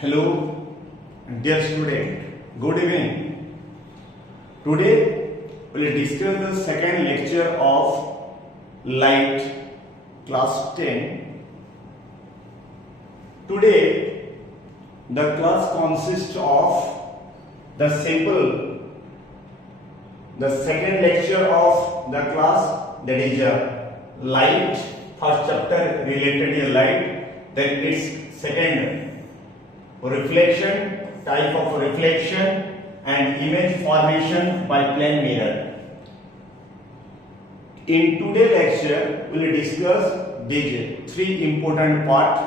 Hello, dear student. Good evening. Today we will discuss the second lecture of Light, class 10. Today the class consists of the second lecture of the class, that is Light, first chapter related to light, then its second reflection, type of reflection and image formation by plane mirror. In today's lecture, we will discuss these three important parts.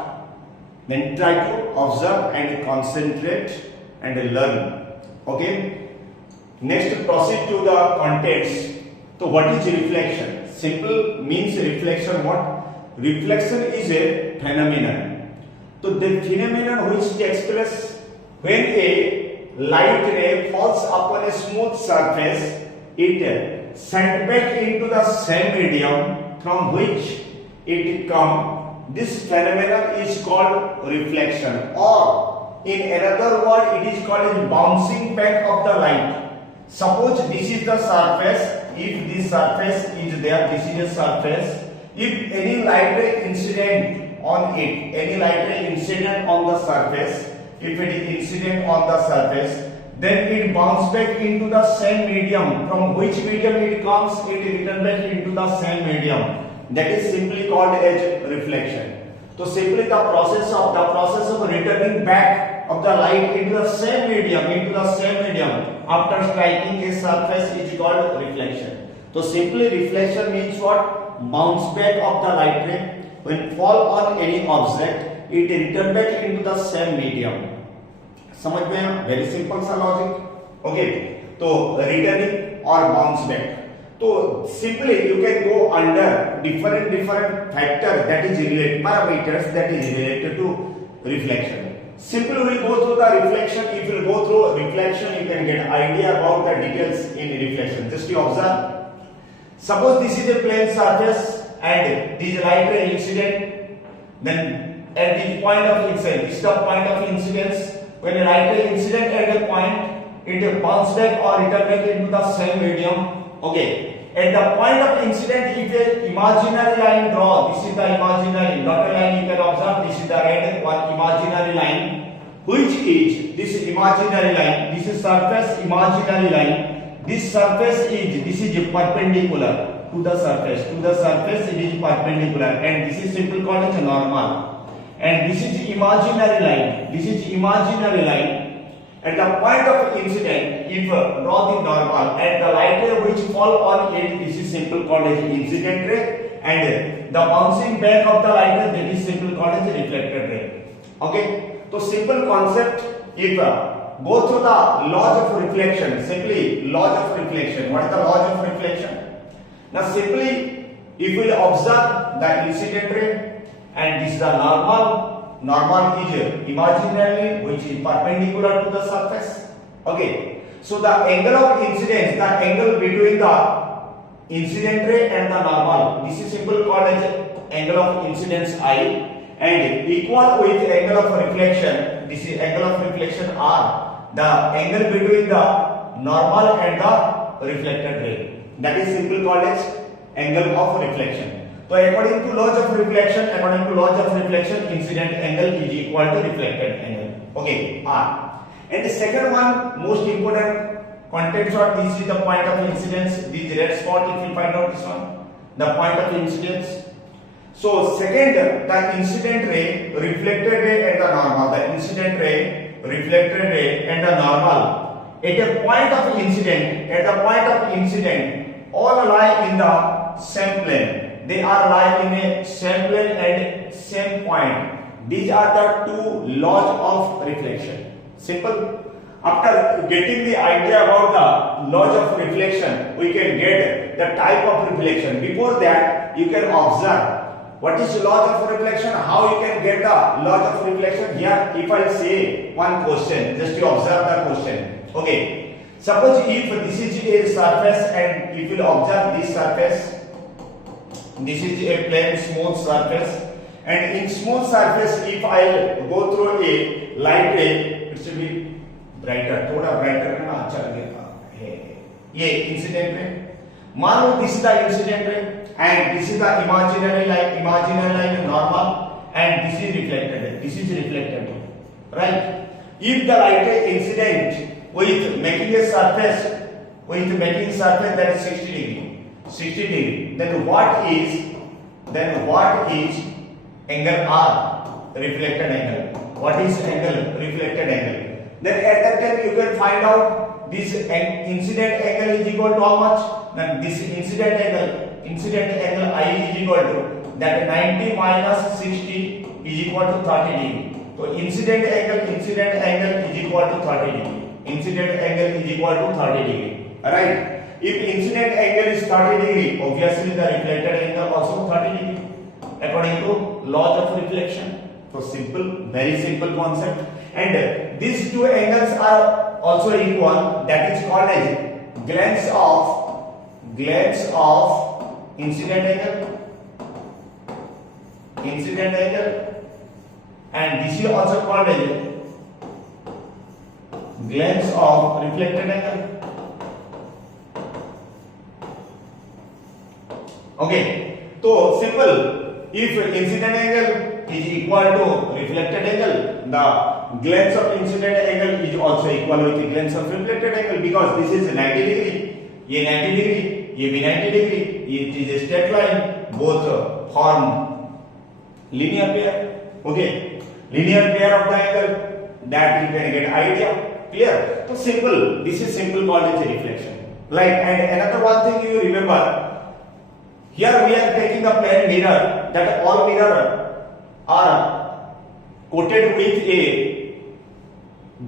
Then try to observe and concentrate and learn. Okay. Next, proceed to the contents. So, what is reflection? Simple means reflection. What? Reflection is a phenomenon. So the phenomenon which takes place when a light ray falls upon a smooth surface, it sent back into the same medium from which it come. This phenomenon is called reflection, or in another word, it is called as bouncing back of the light. Suppose this is the surface. If this surface is there, this is a surface. If any light ray incident on it, any light ray incident on the surface, if it is incident on the surface, then it bounces back into the same medium from which medium it comes, it returns back into the same medium. That is simply called as reflection. So simply the process of returning back of the light into the same medium, after striking a surface is called reflection. So simply reflection means what? Bounce back of the light ray. When fall on any object, it return back into the same medium. समझ में आया? Very simple सा logic. Okay. तो returning or bounce back. तो simply you can go under different factor that is related, parameters that is related to reflection. Simply we will go through the reflection. If you go through reflection, you can get idea about the details in reflection. Just you observe. Suppose this is a plane surface and this light ray incident, then at this point of incident, this is the point of incidence. When a light ray incident at a point, it bounce back or return back into the same medium. Okay. At the point of incident, if a imaginary line draw, this is the imaginary dotted line. You can observe this is the red one imaginary line. Which is this imaginary line? This is surface imaginary line. This surface is perpendicular to the surface. To the surface it is perpendicular, and this is simply called as normal. And this is imaginary line. This is imaginary line. At the point of incident, if draw the normal, at the light ray which fall on it, this is simply called as incident ray, and the bouncing back of the light ray, that is simply called as reflected ray. Okay. So simple concept. If go through the laws of reflection. Simply laws of reflection. What is the laws of reflection? Now simply if we observe the incident ray and this is the normal is imaginary which is perpendicular to the surface. Okay. So the angle of incidence, the angle between the incident ray and the normal, this is simply called as angle of incidence I, and equal with angle of reflection, this is angle of reflection R, the angle between the normal and the reflected ray, that is simply called as angle of reflection. So according to laws of reflection, incident angle is equal to reflected angle. Okay, R. And the second one, most important content shot, this is the point of incidence. This red spot, if you find out this one, the point of incidence. So second, the incident ray, reflected ray and the normal. The incident ray, reflected ray and the normal. At a point of incident, all lie in the same plane. They are lying in a same plane and same point. These are the two laws of reflection. Simple. After getting the idea about the laws of reflection, we can get the type of reflection. Before that, you can observe what is the laws of reflection, how you can get the laws of reflection. Here, if I say one question, just to observe the question. Okay. Suppose if this is a surface and if you observe this surface, this is a plain smooth surface, And in smooth surface, if I'll go through a light ray, it should be brighter, थोड़ा brighter करना अच्छा लगेगा. ये incident ray. मान लो this is the incident ray and this is the imaginary line normal, and this is reflected ray. This is reflected ray, right? If the light ray incident with making surface that is 60 degree, then what is angle R, reflected angle? What is angle, reflected angle? Then at that time you can find out this incident angle is equal to how much? Then this incident angle I is equal to that 90 minus 60 is equal to 30 degree. So incident angle is equal to 30 degree. Incident angle is equal to 30 degree. Alright. If incident angle is 30 degree, obviously the reflected angle also 30 degree, according to laws of reflection. So simple, very simple concept. And these two angles are also equal. That is called as glance of incident angle, and this is also called as glance of reflected angle. Okay, so simple. If incident angle is equal to reflected angle, the glance of incident angle is also equal with the glance of reflected angle, because this is 90 degree, ये 90 degree, ये भी 90 degree, it is a straight line, both form linear pair. Okay, linear pair of the angle, that you can get idea. Clear? So simple. This is simple called as reflection. Like, and another one thing you remember. Here we are taking a plane mirror, that all mirror are coated with a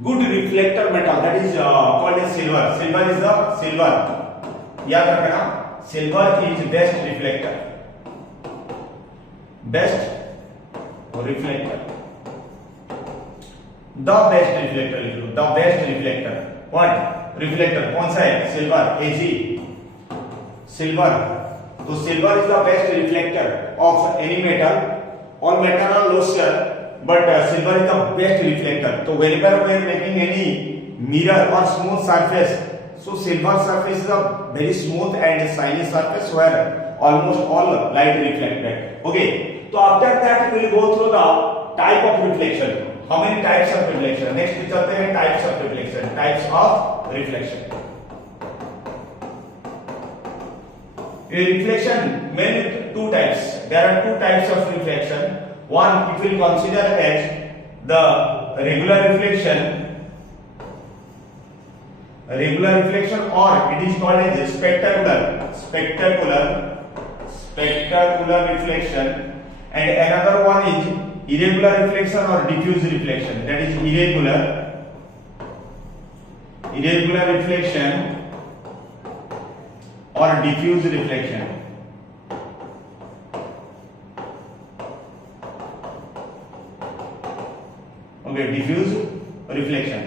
good reflector metal, that is called as silver. Silver is the silver. याद रखना, silver is best reflector. Best reflector. The best reflector. The best reflector. What? Reflector. कौन सा है? Silver. Ag. Silver. So silver is the best reflector of any metal. All metal are luster, but silver is the best reflector. So whenever we are making any mirror or smooth surface, so silver surface is a very smooth and shiny surface where almost all light reflected. Okay. So after that we will go through the type of reflection. How many types of reflection? Next we चलते हैं types of reflection. Types of reflection. Reflection mainly two types. There are two types of reflection. One, if we consider as the regular reflection, or it is called as spectacular reflection, and another one is irregular reflection or diffuse reflection. That is irregular reflection or diffuse reflection. Okay, diffuse reflection.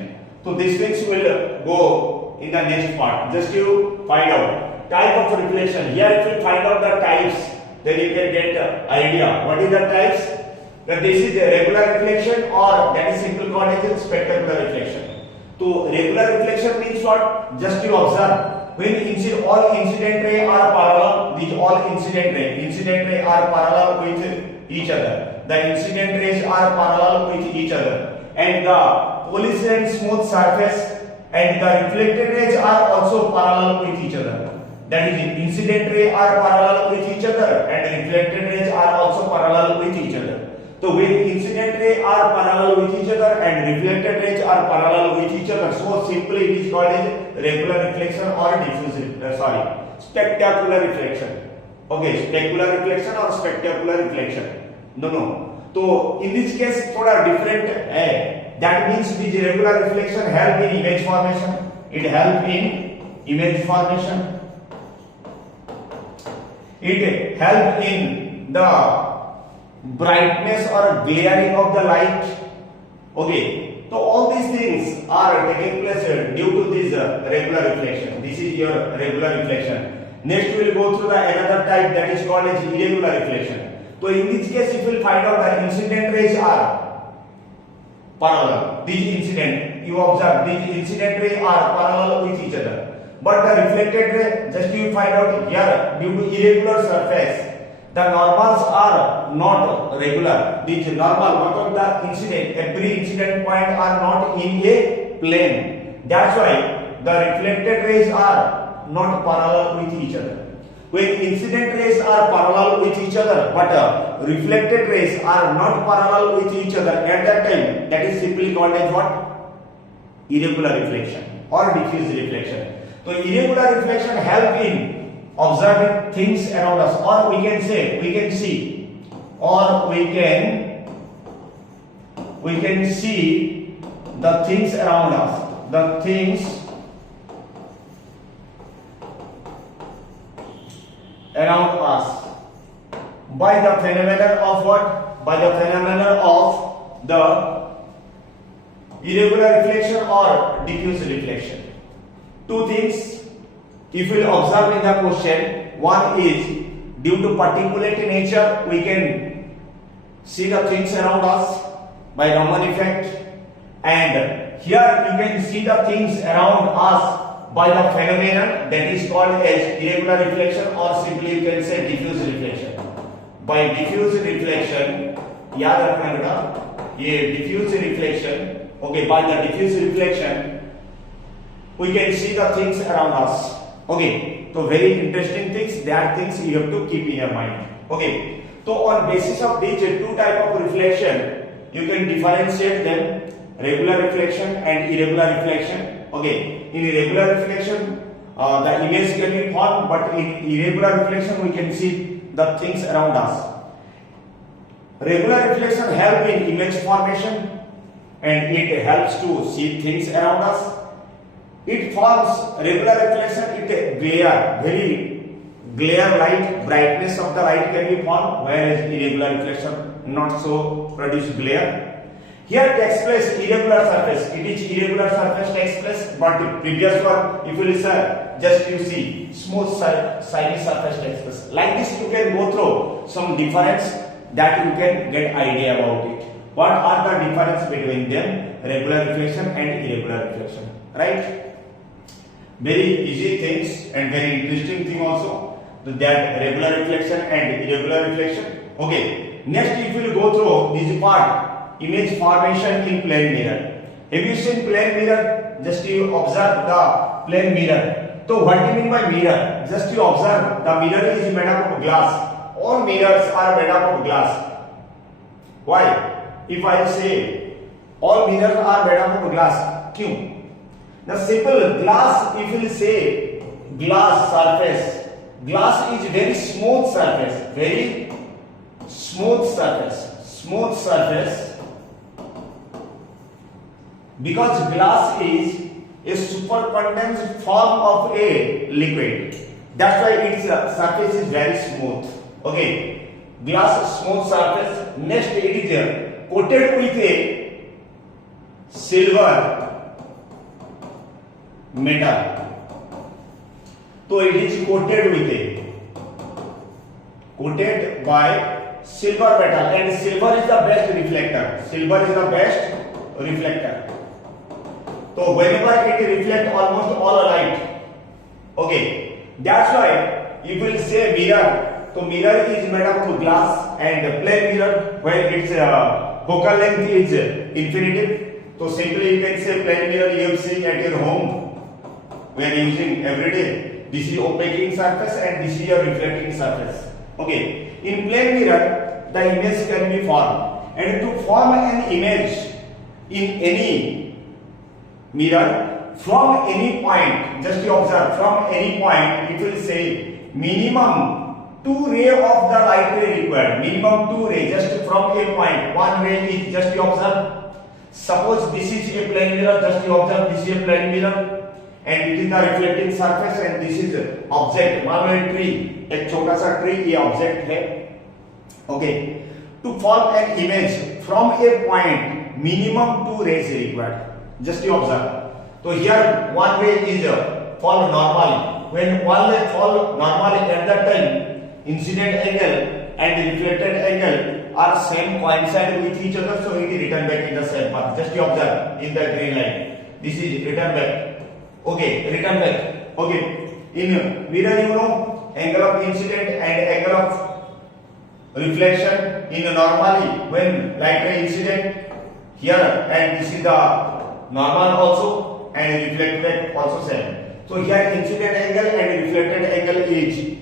So these things will go in the next part. Just you find out type of reflection. Here if you find out the types, then you can get the idea. What is the types? That this is a regular reflection, or that is simple called as spectacular reflection. So regular reflection means what? Just you observe. When all incident ray are parallel, these all incident ray are parallel with each other. The incident rays are parallel with each other, and the polished and smooth surface and the reflected rays are also parallel with each other. That is, incident ray are parallel with each other, and reflected rays are also parallel with each other. So when incident ray are parallel with each other and reflected rays are parallel with each other, so simply it is called as regular reflection or spectacular reflection. Okay, specular reflection or spectacular reflection. No. So in this case, थोड़ा different है. That means this regular reflection help in image formation. It help in image formation. It help in the brightness or glaring of the light. Okay, so all these things are taking place due to this regular reflection. This is your regular reflection. Next we will go through the another type, that is called as irregular reflection. So in this case, if you will find out the incident rays are parallel. These incident, you observe, these incident rays are parallel with each other. But the reflected ray, just you find out here, due to irregular surface, the normals are not regular. These normal, because the incident, every incident point are not in a plane. That's why the reflected rays are not parallel with each other. When incident rays are parallel with each other, but reflected rays are not parallel with each other at that time, that is simply called as what? Irregular reflection or diffuse reflection. So irregular reflection help in observing things around us, or we can say, we can see, or we can see the things around us, the things around us by the phenomenon of what? By the phenomenon of the irregular reflection or diffuse reflection. Two things, if we observe in the question, one is due to particulate nature, we can see the things around us by Raman effect, and here you can see the things around us by the phenomenon that is called as irregular reflection, or simply you can say diffuse reflection. By diffuse reflection, याद रखना बेटा, ये diffuse reflection, okay, by the diffuse reflection we can see the things around us. Okay, so very interesting things, that things you have to keep in your mind. Okay, so on basis of these two type of reflection, you can differentiate them, regular reflection and irregular reflection. Okay, in irregular reflection the image can be formed, but in irregular reflection we can see the things around us. Regular reflection help in image formation and it helps to see things around us. It forms regular reflection, it glare, very glare light, brightness of the light can be formed, whereas irregular reflection not so produce glare. Here takes place irregular surface, it is irregular surface takes place, but the previous one, if you listen, just you see smooth shiny surface takes place. Like this you can go through some difference that you can get idea about it. What are the difference between them, regular reflection and irregular reflection, right? Very easy things and very interesting thing also, that regular reflection and irregular reflection. Okay, next if you go through this part, image formation in plane mirror. Have you seen plane mirror? Just you observe the plane mirror. So what do you mean by mirror? Just you observe the mirror is made up of glass. All mirrors are made up of glass. Why? If I say all mirrors are made up of glass, क्यों? The simple glass, if you say glass surface, glass is very smooth surface, very smooth surface, because glass is a supercondensed form of a liquid. That's why its surface is very smooth. Okay, glass smooth surface. Next, it is coated with a silver metal. So it is coated by silver metal, and silver is the best reflector. Silver is the best reflector. So whenever it reflects almost all light. Okay, that's why you will say mirror. So mirror is made up of glass, and plane mirror where its focal length is infinitive. So simply you can say plane mirror you have seen at your home. We are using every day. This is opaquing surface and this is your reflecting surface. Okay. In plane mirror, the image can be formed. And to form an image in any mirror from any point, just you observe, from any point, it will say minimum 2 rays of the light ray required. Minimum 2 rays, just from a point. 1 ray is just you observe. Suppose this is a plane mirror, just you observe, this is a plane mirror. And it is the reflecting surface, and this is object. मान लो tree, एक छोटा सा tree ये object है. Okay, to form an image from a point, minimum 2 rays required. Just you observe. So here 1 ray is fall normally. When 1 ray fall normally, at that time incident angle and reflected angle are same coincide with each other, so it is written back in the same path. Just you observe in the green line. This is written back. Okay, written back. Okay. In mirror, you know, angle of incident and angle of reflection. In normally when light ray incident here, and this is the normal also, and reflected also same. So here incident angle and reflected angle is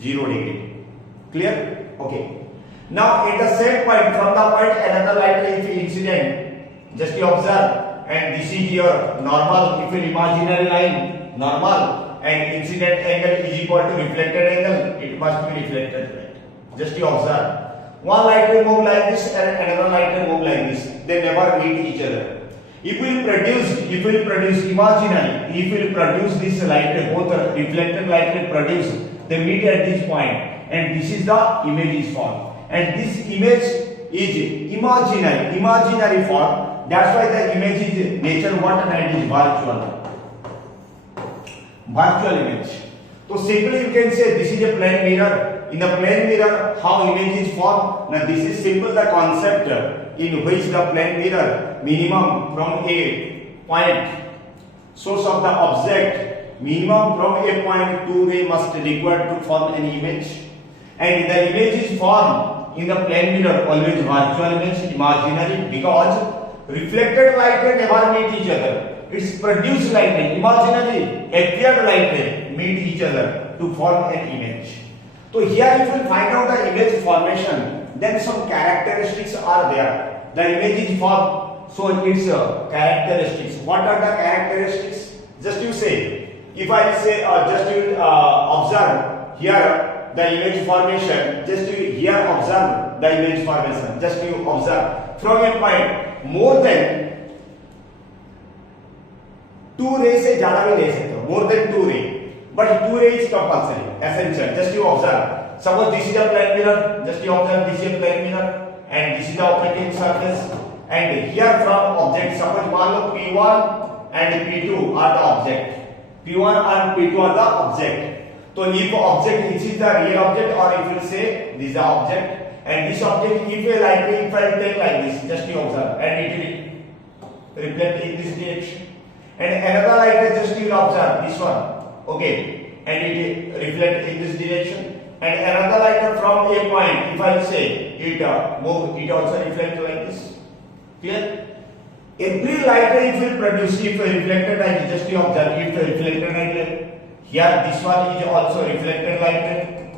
0 degree. Clear? Okay. Now at the same point, from the point another light ray is incident, just you observe, and this is your normal, if an imaginary line, normal, and incident angle is equal to reflected angle, it must be reflected light. Just you observe. One light will move like this and another light will move like this. They never meet each other. If we produce imaginary, if we produce this light ray, both reflected light ray produce, they meet at this point, and this is the image is formed. And this image is imaginary form. That's why the image is nature what and it is virtual image. So simply you can say this is a plane mirror. In the plane mirror, how image is formed? Now this is simple the concept in which the plane mirror minimum from a point source of the object, minimum from a point 2 ray must required to form an image, and the image is formed in the plane mirror always virtual image, imaginary, because reflected light ray never meet each other. It's produced light ray, imaginary appeared light ray meet each other to form an image. So here if you find out the image formation, then some characteristics are there. The image is formed, so its characteristics. What are the characteristics? Just you say, if I say just you observe here the image formation, just you here observe the image formation, just you observe from a point more than 2 ray से ज़्यादा भी ले सकते हो, more than 2 ray. But 2 ray is compulsory, essential. Just you observe. Suppose this is a plane mirror. Just you observe this is a plane mirror, and this is the operating surface. And here from object, suppose मान लो P1 and P2 are the object. P1 and P2 are the object. So if object, this is the real object, or if you say this is the object, and this object, if a light ray, if I take like this, just you observe, and it will reflect in this direction. And another light ray, just you observe this one. Okay, and it reflect in this direction, and another light from a point, if I say it move, it also reflect like this. Clear? Every light ray if you produce, if a reflected light, just you observe, if a reflected light ray, here this one is also reflected light ray,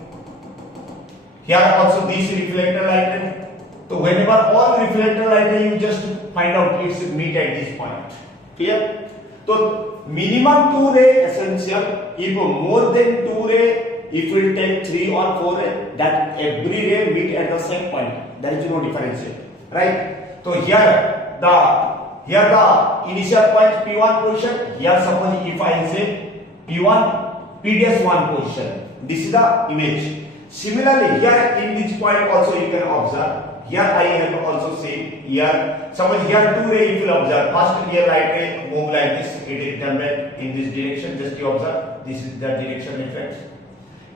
here also this reflected light ray. So whenever all reflected light ray, you just find out its meet at this point. Clear? So minimum 2 ray essential. If more than 2 ray, if we take 3 or 4 ray, that every ray meet at the same point. There is no difference, right? So here the initial point P1 position. Here suppose if I say P1 P-1 position. This is the image. Similarly, here in this point also you can observe. Here I have also seen here. Suppose here 2 ray if you observe. First here light ray move like this. It is done back in this direction. Just you observe. This is the direction effect.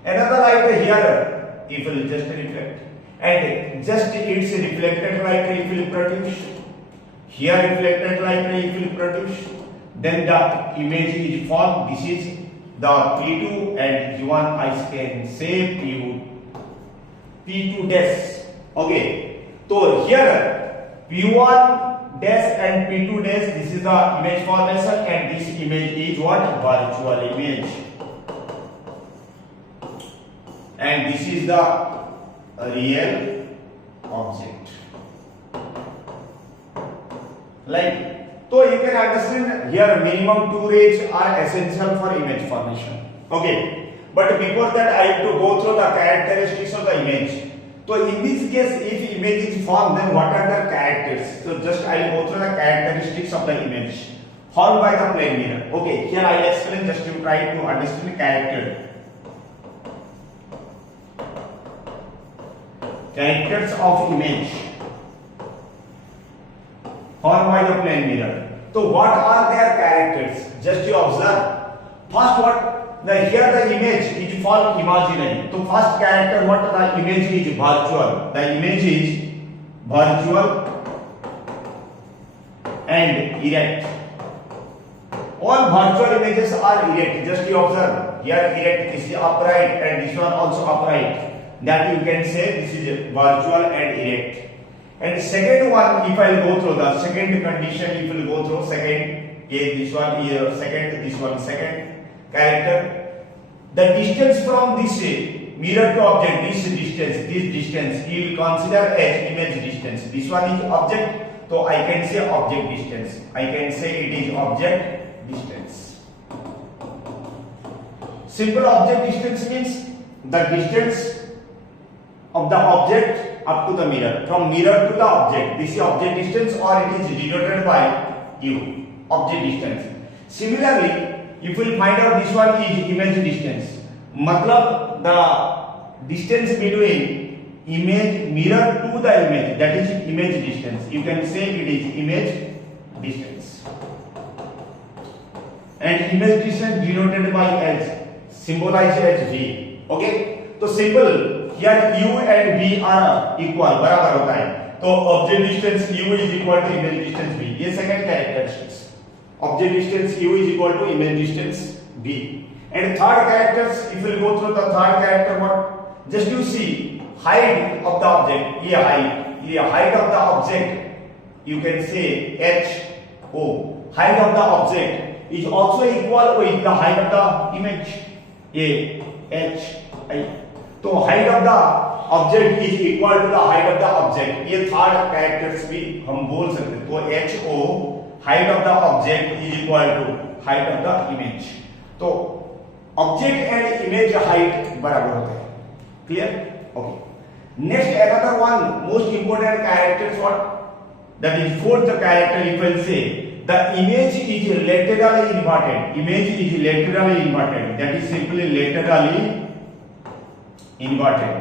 Another light ray here if you just reflect, and just its reflected light ray if you produce. Here reflected light ray if you produce. Then the image is formed. This is the P2, and P1 I can say P2 dash. Okay. So here P1 dash and P2 dash, this is the image formation, and this image is what? Virtual image. And this is the real object. Like, so you can understand here minimum 2 rays are essential for image formation. Okay. But before that I have to go through the characteristics of the image. So in this case, if image is formed, then what are the characters? So just I will go through the characteristics of the image formed by the plane mirror. Okay, here I will explain, just to try to understand the characters of image formed by the plane mirror. So what are their characters? Just you observe. First what? here the image is for imaginary. So first character what the image is virtual. The image is virtual and erect. All virtual images are erect. Just you observe. Here erect, this is upright and this one also upright. That you can say this is virtual and erect. And second one, if I will go through the second condition, if you will go through second, this one here, second, this one second character. The distance from this mirror to object, this distance, you will consider as image distance. This one is object, so I can say object distance. I can say it is object distance. Simple object distance means the distance of the object up to the mirror, from mirror to the object. This is object distance, or it is denoted by u, object distance. Similarly, if we find out this one is image distance, matlab the distance between image mirror to the image, that is image distance. You can say it is image distance. And image distance denoted by as, symbolized as v. Okay, so simple. Here u and v are equal, बराबर होता है. तो object distance u is equal to image distance v. ये second characteristics. Object distance u is equal to image distance v. And third characters, if you go through the third character, what? Just you see height of the object. ये height of the object. You can say h o. Height of the object is also equal with the height of the image. ये h I. तो height of the object is equal to the height of the object. ये third characters भी हम बोल सकते हैं. तो h o height of the object is equal to height of the image. तो ऑब्जेक्ट एंड इमेज हाइट बराबर होते हैं. Clear? Okay. Next another one most important characters what? That is fourth character. If will say the image is laterally inverted. Image is laterally inverted. That is simply laterally inverted.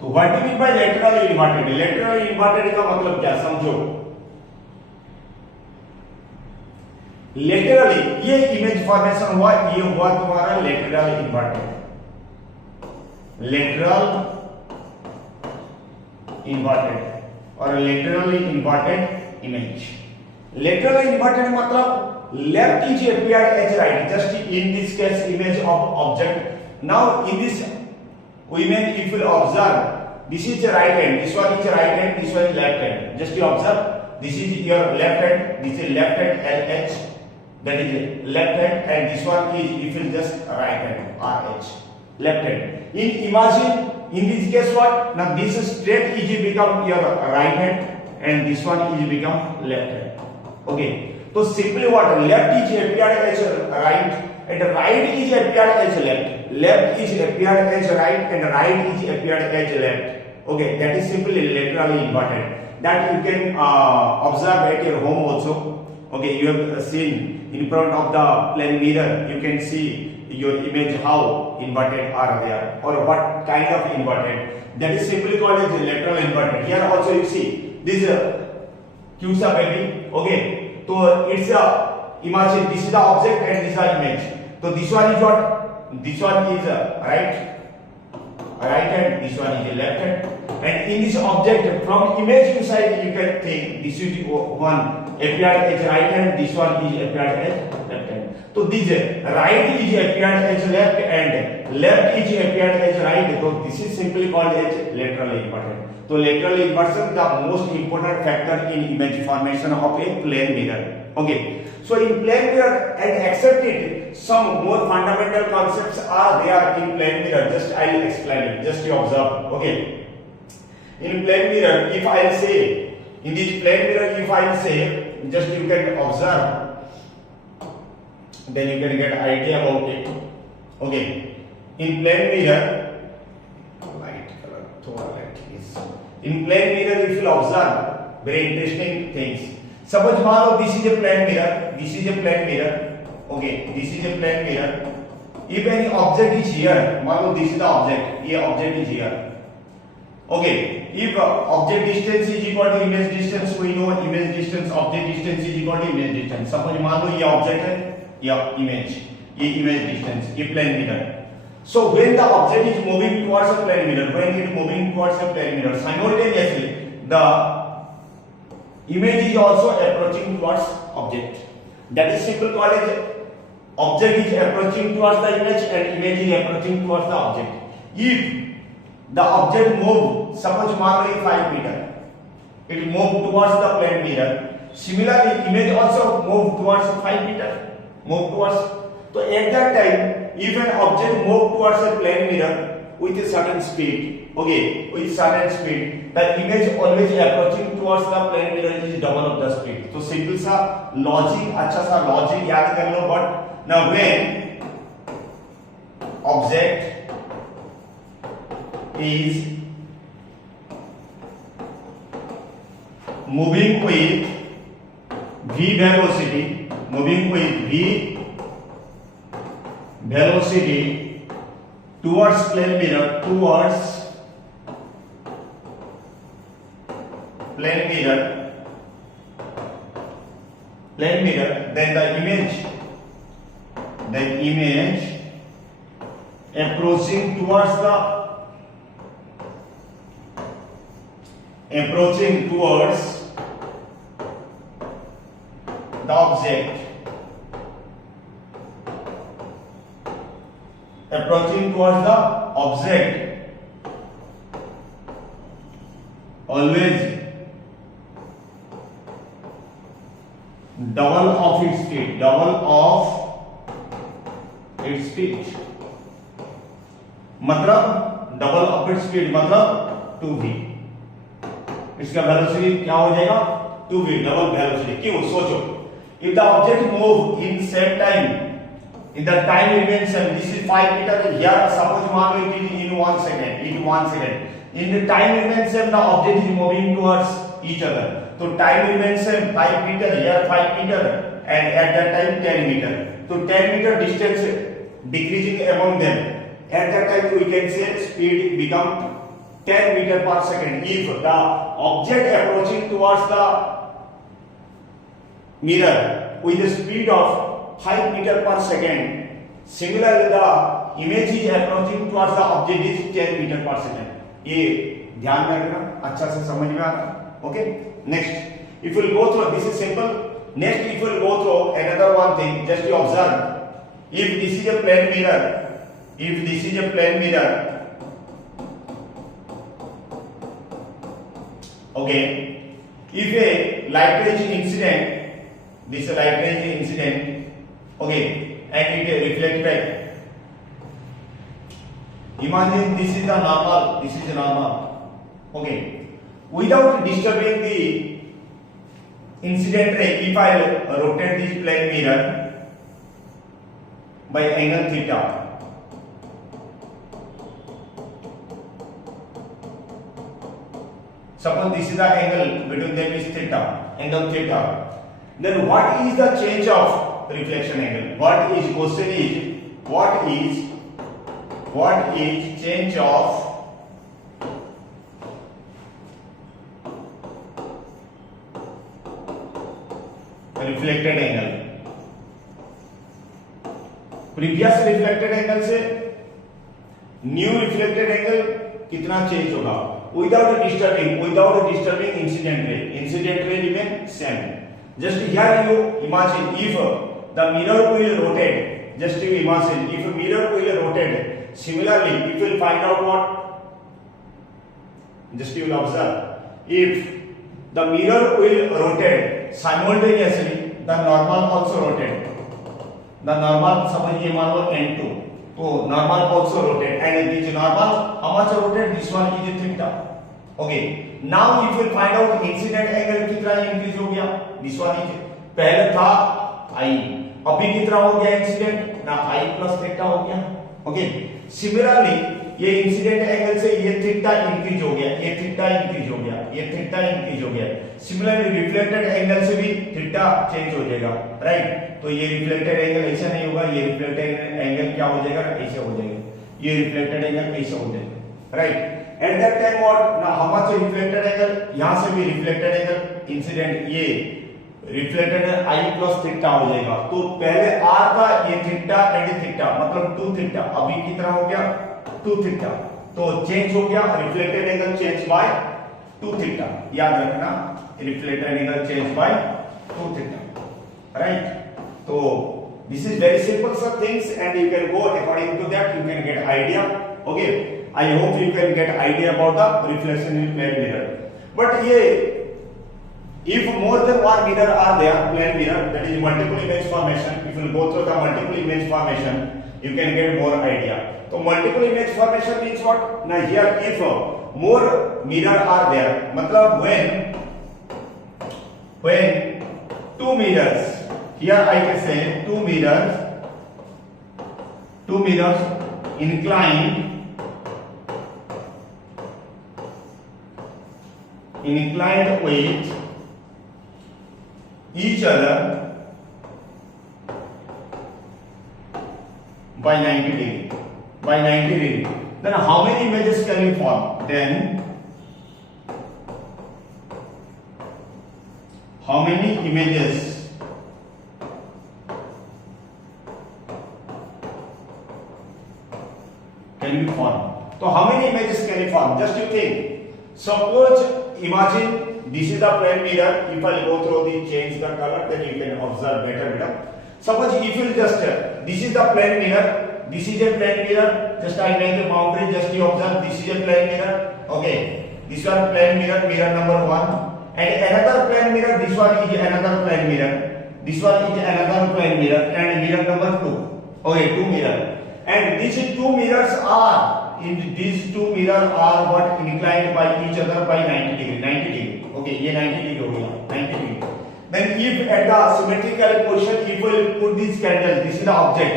तो what do mean by laterally inverted? Laterally inverted का मतलब क्या समझो. laterally ये image formation हुआ, ये हुआ तुम्हारा laterally inverted. lateral inverted और laterally inverted image. laterally inverted मतलब left is appeared as right. Just in this case image of object. Now in this image if you observe, this is right hand, this one is right hand, this one is left hand. Just you observe, this is your left hand, this is left hand LH, that is left hand, and this one is if you just right hand RH, left hand. Imagine in this case what? Now this straight is become your right hand and this one is become left hand. Okay. So simply what? Left is appeared as right and right is appeared as left. Left is appeared as right and right is appeared as left. Okay, that is simply laterally inverted. That you can observe at your home also. Okay, you have seen in front of the plane mirror. You can see your image how inverted are there or what kind of inverted. That is simply called as lateral inverted. Here also you see this CUSA baby. Okay. So it's a imagine this is the object and this is the image. So this one is what? This one is right hand, this one is left hand. And in this object from image side you can think this is one appeared as right hand, this one is appeared as left hand. So this right is appeared as left and left is appeared as right. So this is simply called as lateral inverted. So lateral inversion the most important factor in image formation of a plane mirror. Okay. So in plane mirror and accept it, some more fundamental concepts are there in plane mirror. Just I will explain it. Just you observe. Okay. In plane mirror, if I will say in this plane mirror, if I will say, just you can observe, then you can get idea about it. Okay. In plane mirror, light color, in plane mirror, if you observe very interesting things. Suppose मान लो this is a plane mirror, this is a plane mirror. Okay, this is a plane mirror. If any object is here, मान लो this is the object, ये object is here. Okay, if object distance is equal to image distance, we know image distance, object distance is equal to image distance. Suppose मान लो ये object है, Yeah, image. ये image distance, ये plane mirror. So when the object is moving towards a plane mirror, when it moving towards a plane mirror, simultaneously the image is also approaching towards object. That is simple called as object is approaching towards the image and image is approaching towards the object. If the object move, suppose मान लो 5 meter, it move towards the plane mirror. Similarly, image also move towards 5 meter, move towards. So at that time, if an object move towards a plane mirror with a certain speed, okay, with certain speed, the image always approaching towards the plane mirror is double of the speed. So simple सा logic, अच्छा सा logic याद कर लो. But now when object is moving with v velocity, moving with v velocity towards plane mirror, towards plane mirror, then the image approaching towards the object, approaching towards the object, always double of its speed, मतलब double of its speed मतलब 2v. इसका velocity क्या हो जाएगा 2v, double velocity. क्यों? सोचो, if the object move in same time, in the time remains same, this is 5 meter, here suppose मान लो it is in 1 second, in the time remains same, the object is moving towards each other. So time remains same, 5 meter, here 5 meter, and at that time 10 meter. So 10 meter distance decreasing among them. At that time we can say speed become 10 meter per second. If the object approaching towards the mirror with the speed of 5 meter per second, similarly the image is approaching towards the object is 10 meter per second. ये ध्यान में रखना, अच्छा से समझ में आना. Okay, next if you will go through, this is simple. Next if you will go through another one thing, just you observe, if this is a plane mirror, okay, if a light rays incident, this light rays incident, okay, and it reflect back, imagine this is the normal, okay, without disturbing the incident ray, if I rotate this plane mirror by angle theta, suppose this is the angle between them is theta, angle theta, then what is the change of reflection angle? What is change of reflected angle? Previous reflected angle से new reflected angle कितना change होगा without disturbing incident ray remain same. Just here you imagine if the mirror will rotate, just you imagine if a mirror will rotate, similarly if you will find out what, just you will observe, if the mirror will rotate simultaneously, the normal also rotate. The normal, समझिए मान लो n2, तो normal also rotate, and this normal how much rotate? This one is theta. Okay, now if you find out incident angle कितना increase हो गया, this one is पहले था I, अभी कितना हो गया इंसिडेंट ना I plus theta हो गया. Okay, similarly ये इंसिडेंट एंगल से ये थीटा इंक्रीज हो गया, ये थीटा इंक्रीज हो गया, ये थीटा इंक्रीज हो गया. सिमिलरली रिफ्लेक्टेड एंगल से भी थीटा चेंज हो जाएगा, राइट. तो ये रिफ्लेक्टेड एंगल ऐसा नहीं होगा, ये रिफ्लेक्टेड एंगल क्या हो जाएगा, ऐसे हो जाएगा. ये रिफ्लेक्टेड एंगल ऐसे हो जाएगा, right. At that time what, ना हाउ मच रिफ्लेक्टेड एंगल, यहां से भी रिफ्लेक्टेड एंगल इंसिडेंट ये रिफ्लेक्टेड आई प्लस थीटा हो जाएगा। तो पहले आर था, ये थीटा एंड थीटा मतलब 2 थीटा, अभी कितना हो गया 2 थीटा, तो चेंज हो गया, reflected angle change bye 2 theta, याद रखना reflected angle change bye 2 theta, right. तो this is very simple some things and you can go according to that, you can get idea. Okay, I hope you can get idea about the reflection in plane mirror. But ye if more than one mirror are there, plane mirror, that is multiple image formation, if you go through the multiple image formation you can get more idea. So multiple image formation means what? Now here if more mirror are there, matlab when two mirrors, here I can say two mirrors inclined with each other by 90 degree, then how many images can we form? Then how many images can we form? So how many images can we form? Just you think. Suppose, imagine this is the plane mirror. If I go through the change the color, then you can observe better. Suppose if you just this is the plane mirror, this is a plane mirror. Just I make a boundary. Just you observe this is a plane mirror. Okay, this one plane mirror, mirror number 1, and another plane mirror. This one is another plane mirror. This one is another plane mirror, and mirror number 2. Okay, 2 mirror. And these two mirrors are what inclined by each other by 90 degree. Okay, ये 90 degree हो गया, 90 degree. Then if at the symmetrical position, if we put this candle, this is the object,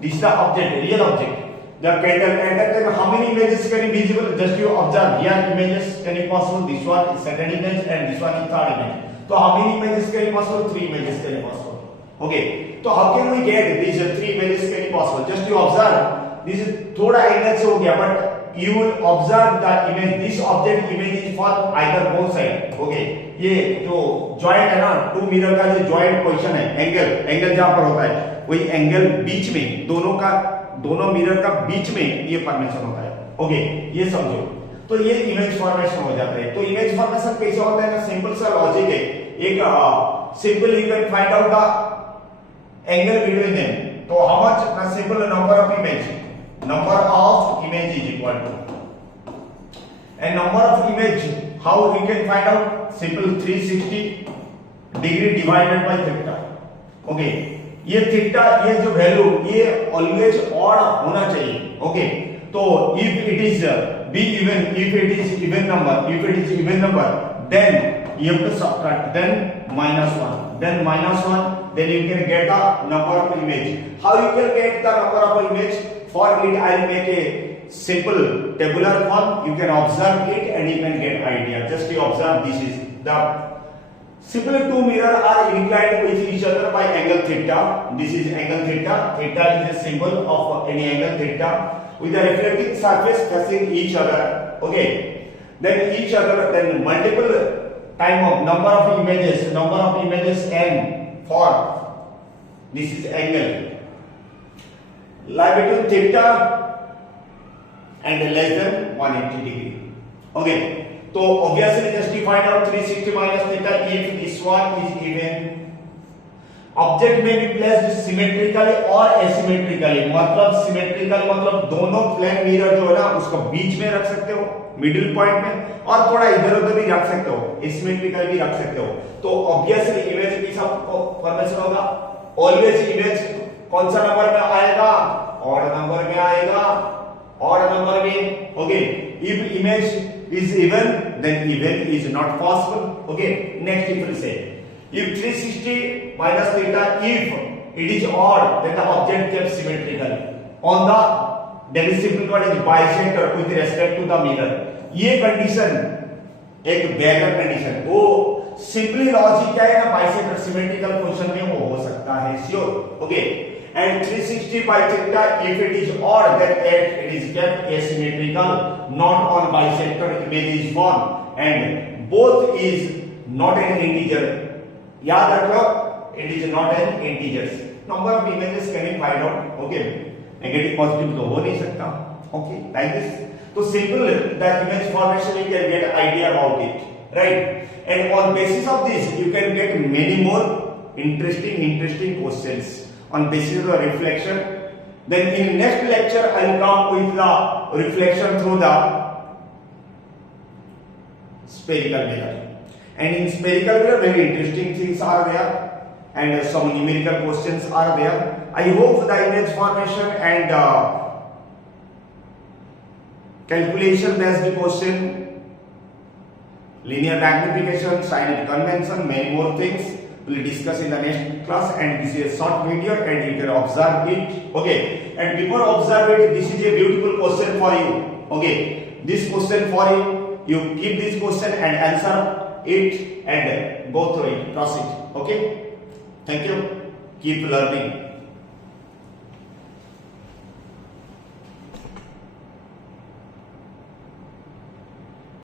this is the object, real object, the candle, and then how many images can be visible? Just you observe, here images can be possible. This one is second image, and this one is third image. So how many images can be possible? 3 images can be possible. Okay, so how can we get these 3 images can be possible? Just you observe, this is थोड़ा angle से हो गया, but you will observe the image, this object image is for either both side. Okay, ये जो joint है ना, 2 mirror का जो joint position है, angle जहाँ पर होता है, वही angle बीच में, दोनों mirror का बीच में ये formation होता है. Okay, ये समझो. तो ये image formation हो जाता है. तो image formation कैसे होता है ना, simple सा logic है. एक simple you can find out the angle between them. So how much? The simple number of image is equal to, and number of image, how we can find out? Simple 360 degree divided by theta. Okay, ये theta, ये जो value, ये always odd होना चाहिए. Okay, तो if it is even, if it is even number, then you have to subtract, then -1, then you can get the number of image. How you can get the number of image? For it, I will make a simple tabular form. You can observe it and you can get idea. Just you observe, this is the simple 2 mirrors are inclined with each other by angle theta. This is angle theta. Theta is a symbol of any angle theta with a reflecting surface facing each other. Okay, then multiple time of number of images n for this is angle lie between theta and less than 180 degree. Okay, so obviously just you find out 360 minus theta if this one is even. Object may be placed symmetrically or asymmetrically. मतलब symmetrical मतलब दोनों plane mirror जो है ना उसको बीच में रख सकते हो, मिडिल पॉइंट में, और थोड़ा इधर उधर भी रख सकते हो, asymmetrical भी रख सकते हो. तो obviously इमेज की सब फॉर्मेशन होगा. ऑलवेज इमेज कौन सा नंबर में आएगा? ऑड नंबर में आएगा, ऑड नंबर में. Okay, if image is even then even is not possible. Okay, next if we say if 360 minus theta, if it is odd, then the object kept symmetrical on the, that is simple what is bisector with respect to the mirror. ये condition एक बेहतर condition, वो simply logic क्या है ना, bisector symmetrical position में वो हो सकता है, sure. Okay, and 360 by theta, if it is odd, then it is kept asymmetrical, not on bisector image is formed, and both is not an integer. याद रखो, it is not an integers. Number of images can be find out. Okay, negative positive तो हो नहीं सकता. Okay, like this. So simple the image formation you can get idea about it, right? And on basis of this you can get many more interesting questions on basis of the reflection. Then in next lecture I will come with the reflection through the spherical mirror. And in spherical mirror very interesting things are there and some numerical questions are there. I hope the image formation and calculation based question, linear magnification, scientific convention, many more things we'll discuss in the next class. And this is a short video and you can observe it. Okay, and before observe it, this is a beautiful question for you. Okay, this question for you keep this question and answer it and go through it, proceed. Okay, thank you, keep learning.